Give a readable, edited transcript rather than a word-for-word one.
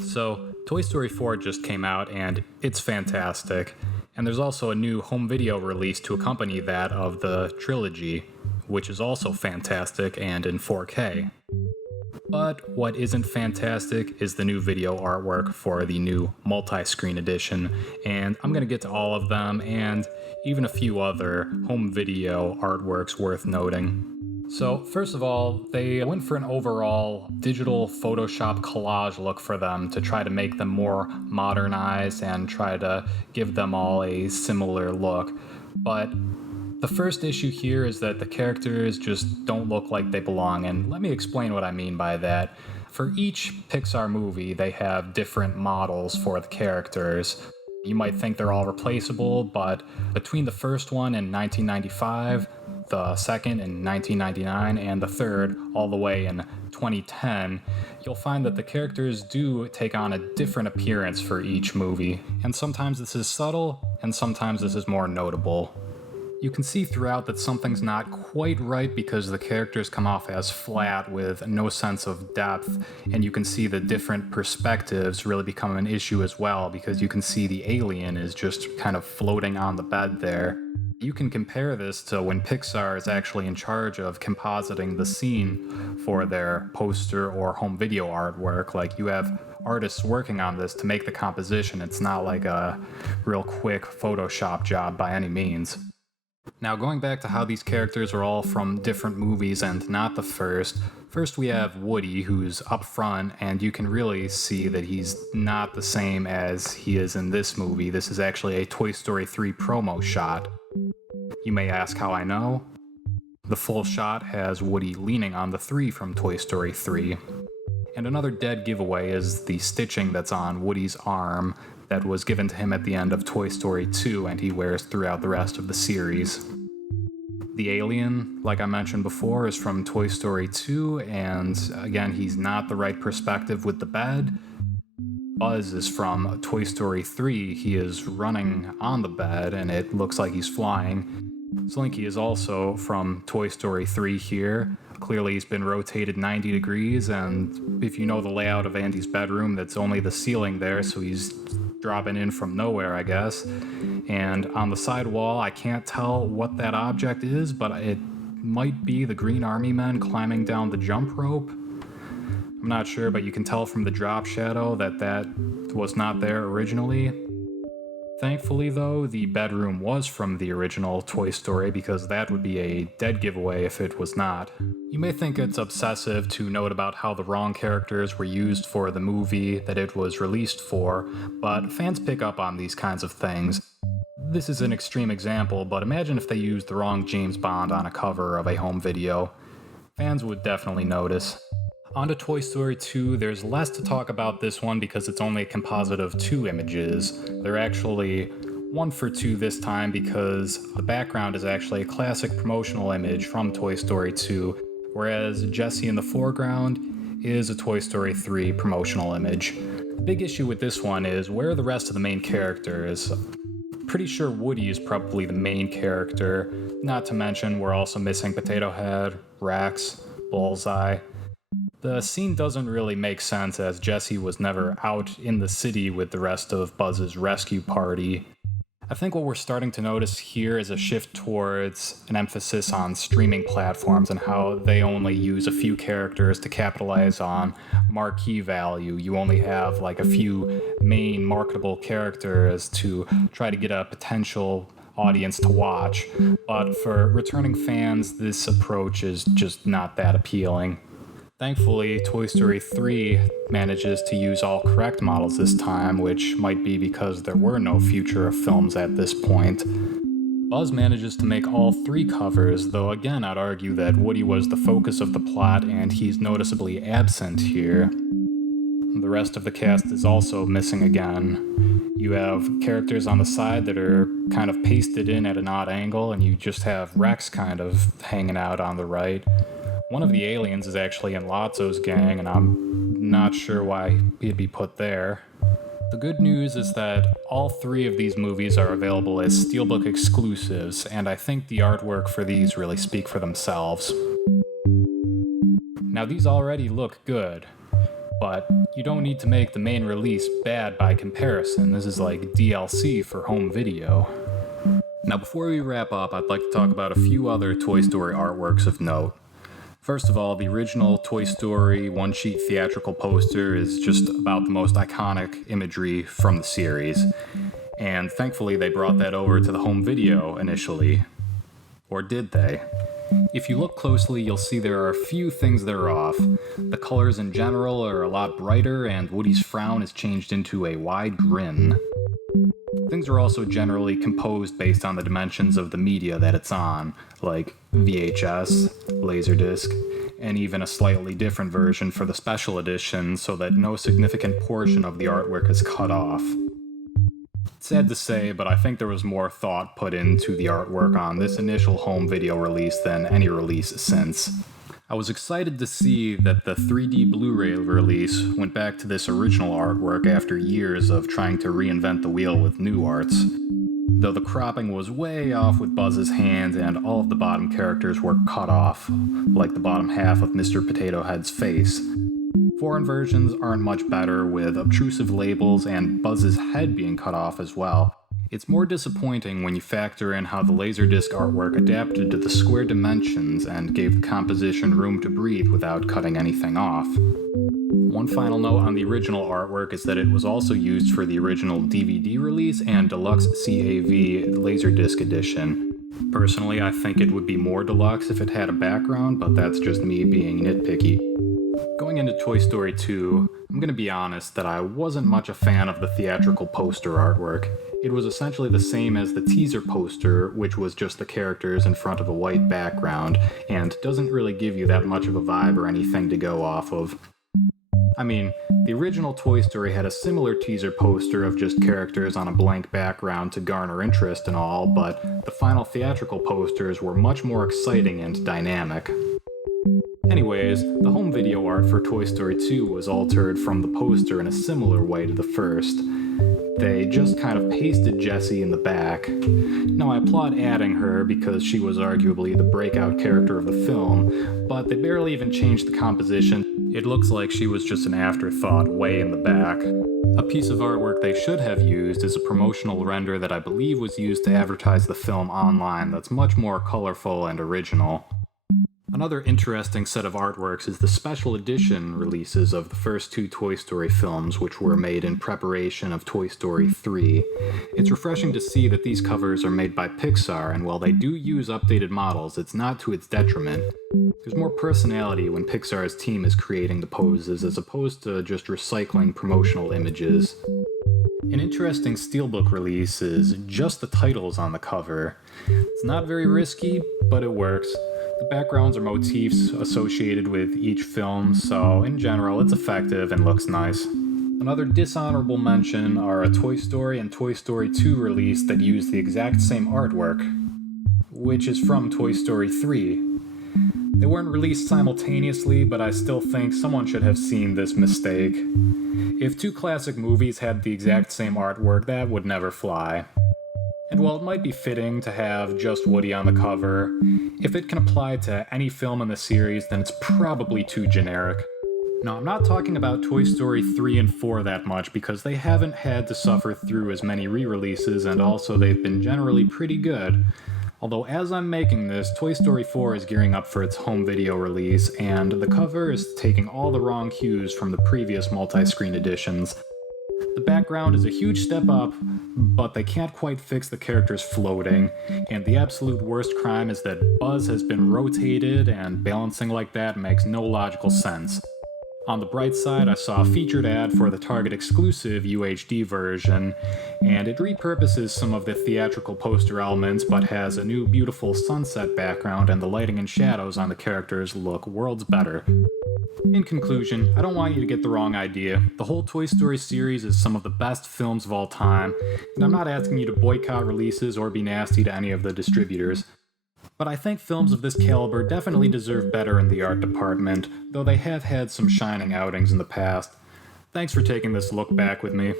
So, Toy Story 4 just came out and it's fantastic. And there's also a new home video release to accompany that of the trilogy, which is also fantastic and in 4K. But what isn't fantastic is the new video artwork for the new multi-screen edition, and I'm gonna get to all of them and even a few other home video artworks worth noting. So, first of all, they went for an overall digital Photoshop collage look for them to try to make them more modernized and try to give them all a similar look. But the first issue here is that the characters just don't look like they belong, and let me explain what I mean by that. For each Pixar movie, they have different models for the characters. You might think they're all replaceable, but between the first one in 1995, the second in 1999, and the third all the way in 2010, you'll find that the characters do take on a different appearance for each movie, and sometimes this is subtle, and sometimes this is more notable. You can see throughout that something's not quite right because the characters come off as flat with no sense of depth, and you can see the different perspectives really become an issue as well because you can see the alien is just kind of floating on the bed there. You can compare this to when Pixar is actually in charge of compositing the scene for their poster or home video artwork. Like, you have artists working on this to make the composition. It's not like a real quick Photoshop job by any means. Now, going back to how these characters are all from different movies and not the first we have Woody, who's up front, and you can really see that he's not the same as he is in this movie. This is actually a Toy Story 3 promo shot. You may ask how I know. The full shot has Woody leaning on the 3 from Toy Story 3. And another dead giveaway is the stitching that's on Woody's arm that was given to him at the end of Toy Story 2 and he wears throughout the rest of the series. The alien, like I mentioned before, is from Toy Story 2, and again, he's not the right perspective with the bed. Buzz is from Toy Story 3. He is running on the bed and it looks like he's flying. Slinky is also from Toy Story 3 here. Clearly he's been rotated 90 degrees, and if you know the layout of Andy's bedroom, that's only the ceiling there, so he's dropping in from nowhere, I guess. And on the side wall, I can't tell what that object is, but it might be the Green Army men climbing down the jump rope. I'm not sure, but you can tell from the drop shadow that that was not there originally. Thankfully, though, the bedroom was from the original Toy Story because that would be a dead giveaway if it was not. You may think it's obsessive to note about how the wrong characters were used for the movie that it was released for, but fans pick up on these kinds of things. This is an extreme example, but imagine if they used the wrong James Bond on a cover of a home video. Fans would definitely notice. On to Toy Story 2, there's less to talk about this one because it's only a composite of 2 images. They're actually 1 for 2 this time because the background is actually a classic promotional image from Toy Story 2, whereas Jessie in the foreground is a Toy Story 3 promotional image. The big issue with this one is where are the rest of the main characters? Pretty sure Woody is probably the main character, not to mention we're also missing Potato Head, Rex, Bullseye. The scene doesn't really make sense as Jessie was never out in the city with the rest of Buzz's rescue party. I think what we're starting to notice here is a shift towards an emphasis on streaming platforms and how they only use a few characters to capitalize on marquee value. You only have like a few main marketable characters to try to get a potential audience to watch. But for returning fans, this approach is just not that appealing. Thankfully, Toy Story 3 manages to use all correct models this time, which might be because there were no future films at this point. Buzz manages to make all 3 covers, though again I'd argue that Woody was the focus of the plot and he's noticeably absent here. The rest of the cast is also missing again. You have characters on the side that are kind of pasted in at an odd angle, and you just have Rex kind of hanging out on the right. One of the aliens is actually in Lotso's gang, and I'm not sure why he'd be put there. The good news is that all 3 of these movies are available as Steelbook Exclusives, and I think the artwork for these really speak for themselves. Now, these already look good. But you don't need to make the main release bad by comparison. This is like DLC for home video. Now before we wrap up, I'd like to talk about a few other Toy Story artworks of note. First of all, the original Toy Story one-sheet theatrical poster is just about the most iconic imagery from the series. And thankfully they brought that over to the home video initially. Or did they? If you look closely, you'll see there are a few things that are off. The colors in general are a lot brighter, and Woody's frown is changed into a wide grin. Things are also generally composed based on the dimensions of the media that it's on, like VHS, Laserdisc, and even a slightly different version for the special edition so that no significant portion of the artwork is cut off. Sad to say, but I think there was more thought put into the artwork on this initial home video release than any release since. I was excited to see that the 3D Blu-ray release went back to this original artwork after years of trying to reinvent the wheel with new arts. Though the cropping was way off with Buzz's hand and all of the bottom characters were cut off, like the bottom half of Mr. Potato Head's face. Foreign versions aren't much better, with obtrusive labels and Buzz's head being cut off as well. It's more disappointing when you factor in how the Laserdisc artwork adapted to the square dimensions and gave the composition room to breathe without cutting anything off. One final note on the original artwork is that it was also used for the original DVD release and deluxe CAV Laserdisc edition. Personally, I think it would be more deluxe if it had a background, but that's just me being nitpicky. Going into Toy Story 2, I'm gonna be honest that I wasn't much a fan of the theatrical poster artwork. It was essentially the same as the teaser poster, which was just the characters in front of a white background, and doesn't really give you that much of a vibe or anything to go off of. I mean, the original Toy Story had a similar teaser poster of just characters on a blank background to garner interest and all, but the final theatrical posters were much more exciting and dynamic. Anyways, the home video art for Toy Story 2 was altered from the poster in a similar way to the first. They just kind of pasted Jessie in the back. Now I applaud adding her because she was arguably the breakout character of the film, but they barely even changed the composition. It looks like she was just an afterthought way in the back. A piece of artwork they should have used is a promotional render that I believe was used to advertise the film online that's much more colorful and original. Another interesting set of artworks is the special edition releases of the first two Toy Story films, which were made in preparation of Toy Story 3. It's refreshing to see that these covers are made by Pixar, and while they do use updated models, it's not to its detriment. There's more personality when Pixar's team is creating the poses as opposed to just recycling promotional images. An interesting Steelbook release is just the titles on the cover. It's not very risky, but it works. The backgrounds are motifs associated with each film, so in general it's effective and looks nice. Another dishonorable mention are a Toy Story and Toy Story 2 release that use the exact same artwork, which is from Toy Story 3. They weren't released simultaneously, but I still think someone should have seen this mistake. If two classic movies had the exact same artwork, that would never fly. And while it might be fitting to have just Woody on the cover, if it can apply to any film in the series, then it's probably too generic. Now, I'm not talking about Toy Story 3 and 4 that much because they haven't had to suffer through as many re-releases, and also they've been generally pretty good. Although as I'm making this, Toy Story 4 is gearing up for its home video release, and the cover is taking all the wrong cues from the previous multi-screen editions. The background is a huge step up, but they can't quite fix the characters floating, and the absolute worst crime is that Buzz has been rotated, and balancing like that makes no logical sense. On the bright side, I saw a featured ad for the Target exclusive UHD version, and it repurposes some of the theatrical poster elements but has a new beautiful sunset background, and the lighting and shadows on the characters look worlds better. In conclusion, I don't want you to get the wrong idea. The whole Toy Story series is some of the best films of all time, and I'm not asking you to boycott releases or be nasty to any of the distributors. But I think films of this caliber definitely deserve better in the art department, though they have had some shining outings in the past. Thanks for taking this look back with me.